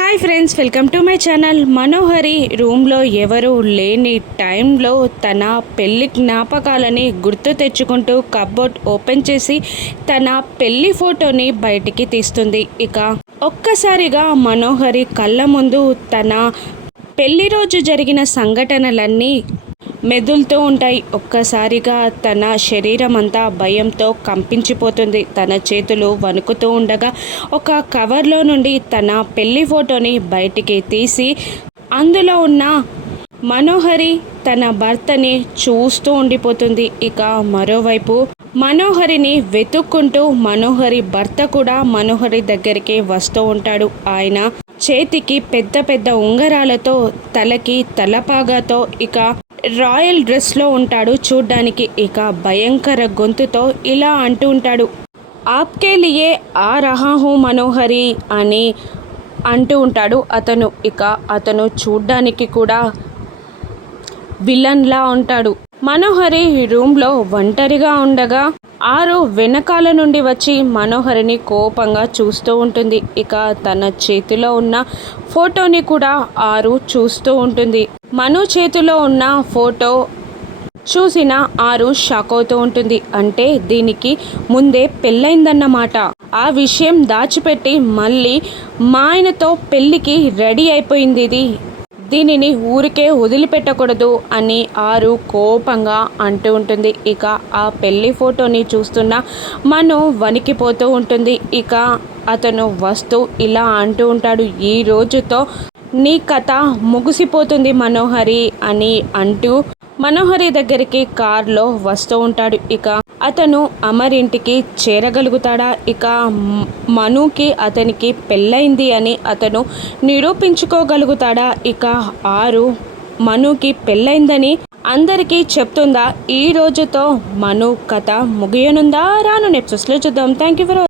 Hi friends, welcome to my channel. Manohari రూమ్లో ఎవరు లేని టైంలో తన పెళ్లి జ్ఞాపకాలని గుర్తు తెచ్చుకుంటూ కబోర్డ్ ఓపెన్ చేసి తన పెళ్లి ఫోటోని బయటికి తీస్తుంది. ఇక ఒక్కసారిగా మనోహరి కళ్ళ ముందు తన పెళ్లి రోజు జరిగిన సంఘటనలన్నీ మెదులుతూ ఉంటాయి. ఒక్కసారిగా తన శరీరం అంతా భయంతో కంపించిపోతుంది. తన చేతులు వణుకుతూ ఉండగా ఒక కవర్లో నుండి తన పెళ్లి ఫోటోని బయటికి తీసి అందులో ఉన్న మనోహరి తన భర్తని చూస్తూ ఉండిపోతుంది. ఇక మరోవైపు మనోహరిని వెతుక్కుంటూ మనోహరి భర్త కూడా మనోహరి దగ్గరికి వస్తూ ఉంటాడు. ఆయన చేతికి పెద్ద పెద్ద ఉంగరాలతో, తలకి తలపాగాతో, ఇక రాయల్ డ్రెస్లో ఉంటాడు చూడ్డానికి. ఇక భయంకర గొంతుతో ఇలా అంటూ ఉంటాడు, ఆప్కే లియే ఆ రహా హూ మనోహరి అని అంటూ ఉంటాడు అతను. ఇక అతను చూడ్డానికి కూడా విలన్లా ఉంటాడు. మనోహరి రూమ్లో ఒంటరిగా ఉండగా ఆరు వెనకాల నుండి వచ్చి మనోహరిని కోపంగా చూస్తూ ఉంటుంది. ఇక తన చేతిలో ఉన్న ఫోటోని కూడా ఆరు చూస్తూ ఉంటుంది. మను చేతిలో ఉన్న ఫోటో చూసిన ఆరు షాక్ అవుతూ ఉంటుంది. అంటే దీనికి ముందే పెళ్ళైందన్నమాట. ఆ విషయం దాచిపెట్టి మళ్ళీ మా ఆయనతో పెళ్ళికి రెడీ అయిపోయింది. దీనిని ఊరికే వదిలిపెట్టకూడదు అని ఆరు కోపంగా అంటూ ఉంటుంది. ఇక ఆ పెళ్లి ఫోటోని చూస్తున్న మను వణికిపోతూ ఉంటుంది. ఇక అతను వస్తూ ఇలా అంటూ ఉంటాడు, ఈ రోజుతో నీ కథ ముగిసిపోతుంది మనోహరి అని అంటూ మనోహరి దగ్గరికి కార్లో వస్తూ ఉంటాడు. ఇక అతను అమర్ ఇంటికి చేరగలుగుతాడా? ఇక మనుకి అతనికి పెళ్ళైంది అని అతను నిరూపించుకోగలుగుతాడా? ఇక ఆరు మనుకి పెళ్ళైందని అందరికీ చెప్తుందా? ఈ రోజుతో మను కథ ముగియనుందా? రాను ఎపిసోడ్స్లో చూద్దాం. Thank you for